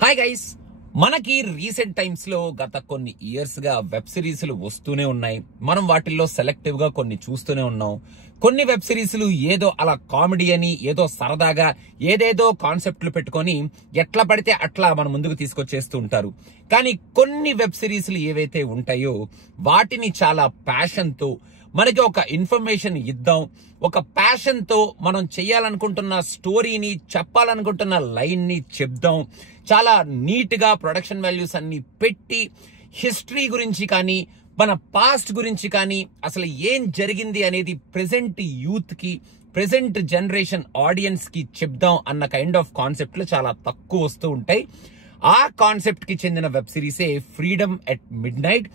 Hi guys, మనకి recent times లో గత కొన్ని ఇయర్స్ గా వెబ్ సిరీస్లు వస్తూనే ఉన్నాయి. మనం వాటిల్లో సెలెక్టివ్ గా కొన్ని చూస్తూనే ఉన్నాం. కొన్ని వెబ్ సిరీస్లు ఏదో అలా కామెడీ అని ఏదో సరదాగా ఏదేదో కాన్సెప్ట్లు పెట్టుకొని ఎట్లా పడితే అట్లా మన ముందుకు తీసుకొచ్చేస్తూ ఉంటారు. కానీ కొన్ని వెబ్ సిరీస్లు ఏవైతే ఉంటాయో వాటిని చాలా ప్యాషన్ తో మనకి ఒక ఇన్ఫర్మేషన్ ఇద్దాం, ఒక ప్యాషన్ తో మనం చేయాలనుకుంటున్న స్టోరీని, చెప్పాలనుకుంటున్న లైన్ ని చెప్దాం, చాలా నీట్ గా ప్రొడక్షన్ వాల్యూస్ అన్ని పెట్టి హిస్టరీ గురించి కానీ మన పాస్ట్ గురించి కానీ అసలు ఏం జరిగింది అనేది ప్రెసెంట్ యూత్ కి, ప్రెసెంట్ జనరేషన్ ఆడియన్స్ కి చెప్దాం అన్న కైండ్ ఆఫ్ కాన్సెప్ట్లు చాలా తక్కువ వస్తూ ఉంటాయి. ఆ కాన్సెప్ట్ కి చెందిన వెబ్ సిరీసే ఫ్రీడమ్ ఎట్ మిడ్ నైట్.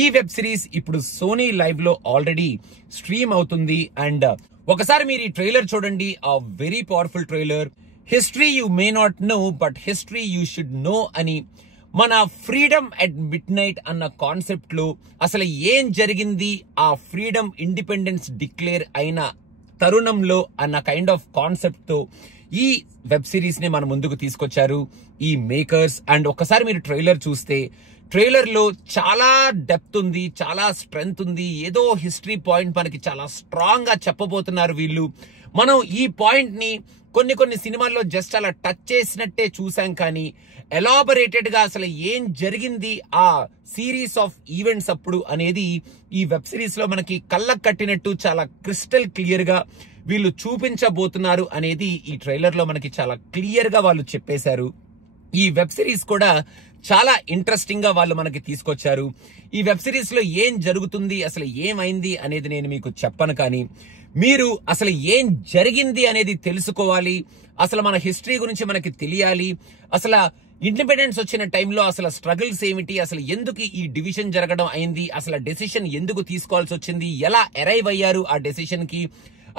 ఈ వెబ్ సిరీస్ ఇప్పుడు సోనీ లైవ్ లో ఆల్రెడీ స్ట్రీమ్ అవుతుంది. అండ్ ఒకసారి మీరు ఈ ట్రైలర్ చూడండి, ఆ very powerful trailer. History you may not know but history you should know అని మన ఫ్రీడమ్ ఎట్ మిడ్ నైట్ అన్న కాన్సెప్ట్ లో అసలు ఏం జరిగింది, ఆ ఫ్రీడమ్ ఇండిపెండెన్స్ డిక్లేర్ అయిన తరుణంలో అన్న కైండ్ ఆఫ్ కాన్సెప్ట్ తో ఈ వెబ్ సిరీస్ ని మన ముందుకు తీసుకొచ్చారు ఈ మేకర్స్. అండ్ ఒకసారి మీరు ట్రైలర్ చూస్తే ట్రైలర్ లో చాలా డెప్త్ ఉంది, చాలా స్ట్రెంగ్త్ ఉంది. ఏదో హిస్టరీ పాయింట్ మనకి చాలా స్ట్రాంగ్ గా చెప్పబోతున్నారు వీళ్ళు. మనం ఈ పాయింట్ ని కొన్ని సినిమాల్లో జస్ట్ అలా టచ్ చేసినట్టే చూసాం, కానీ ఎలాబొరేటెడ్ గా అసలు ఏం జరిగింది ఆ సిరీస్ ఆఫ్ ఈవెంట్స్ అప్పుడు అనేది ఈ వెబ్ సిరీస్ లో మనకి కళ్ళకు కట్టినట్టు చాలా క్రిస్టల్ క్లియర్ గా వీళ్ళు చూపించబోతున్నారు అనేది ఈ ట్రైలర్ లో మనకి చాలా క్లియర్ గా వాళ్ళు చెప్పేశారు. ఈ వెబ్ సిరీస్ కూడా చాలా ఇంట్రెస్టింగ్ గా వాళ్ళు మనకి తీసుకొచ్చారు. ఈ వెబ్ సిరీస్ లో ఏం జరుగుతుంది, అసలు ఏమైంది అనేది నేను మీకు చెప్పను, కానీ మీరు అసలు ఏం జరిగింది అనేది తెలుసుకోవాలి. అసలు మన హిస్టరీ గురించి మనకి తెలియాలి. అసలు ఇండిపెండెన్స్ వచ్చిన టైంలో అసలు స్ట్రగుల్స్ ఏమిటి, అసలు ఎందుకు ఈ డివిజన్ జరగడం అయింది, అసలు డెసిషన్ ఎందుకు తీసుకోవాల్సి వచ్చింది, ఎలా అరైవ్ అయ్యారు ఆ డెసిషన్ కి,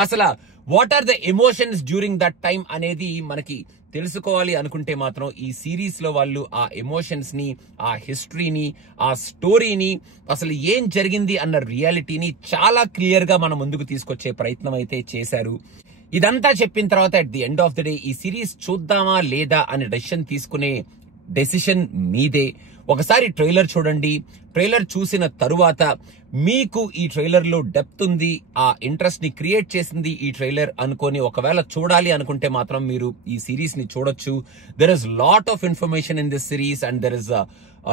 అసలు what are the emotions during that time అనేది మనకి తెలుసుకోవాలి అనుకుంటే మాత్రం ఈ సిరీస్ లో వాళ్ళు ఆ ఎమోషన్స్ ని, ఆ హిస్టరీని, ఆ స్టోరీని, అసలు ఏం జరిగింది అన్న రియాలిటీని చాలా క్లియర్ గా మన ముందుకు తీసుకొచ్చే ప్రయత్నం అయితే చేశారు. ఇదంతా చెప్పిన తర్వాత at the end of the day ఈ సిరీస్ చూద్దామా లేదా అనే డెసిషన్ మీదే. ఒకసారి ట్రైలర్ చూడండి. ట్రైలర్ చూసిన తరువాత మీకు ఈ ట్రైలర్ లో డెప్త్ ఉంది, ఆ ఇంట్రెస్ట్ ని క్రియేట్ చేసింది ఈ ట్రైలర్ అనుకొని ఒకవేళ చూడాలి అనుకుంటే మాత్రం మీరు ఈ సిరీస్ ని చూడొచ్చు. There is lot of information in this series and there is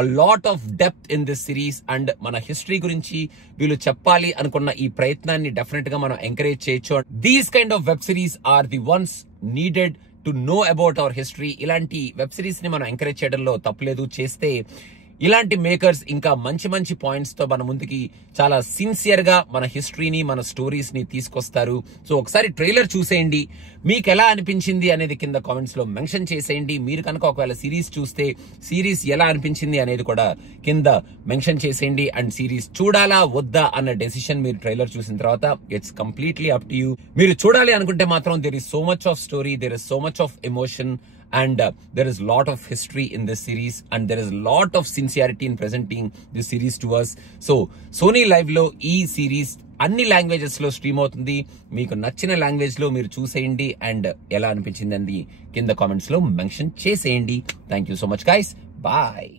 a lot of depth in this series. And మన హిస్టరీ గురించి వీళ్ళు చెప్పాలి అనుకున్న ఈ ప్రయత్నాన్ని డెఫినెట్ గా మనం ఎంకరేజ్ చేయొచ్చు. These kind of web series are the ones needed to know about our history. ఇలాంటి వెబ్ సిరీస్ ని మనం ఎంకరేజ్ చేయడంలో తప్పలేదు. చేస్తే ఇలాంటి మేకర్స్ ఇంకా మంచి పాయింట్స్ తో మన ముందుకి చాలా సిన్సియర్ గా మన హిస్టరీని, మన స్టోరీస్ ని తీసుకొస్తారు. సో ఒకసారి ట్రైలర్ చూసేయండి, మీకు ఎలా అనిపించింది అనేది కింద కామెంట్స్ లో మెన్షన్ చేసేయండి. మీరు కనుక ఒకవేళ సిరీస్ చూస్తే సిరీస్ ఎలా అనిపించింది అనేది కూడా కింద మెన్షన్ చేసేయండి. అండ్ సిరీస్ చూడాలా వద్దా అన్న డెసిషన్ మీరు ట్రైలర్ చూసిన తర్వాత it's completely up to you. మీరు చూడాలి అనుకుంటే మాత్రం there is so much of story, there is so much of emotion, and there is lot of history in this series and there is lot of sincerity in presenting this series to us. So Sony Live లో ఈ series అన్ని languages లో stream అవుతుంది. మీకు నచ్చిన language లో మీరు చూసేయండి అండ్ ఎలా అనిపించింది అని కింద కామెంట్స్ లో మెన్షన్ చేసేయండి. Thank you so much guys, bye.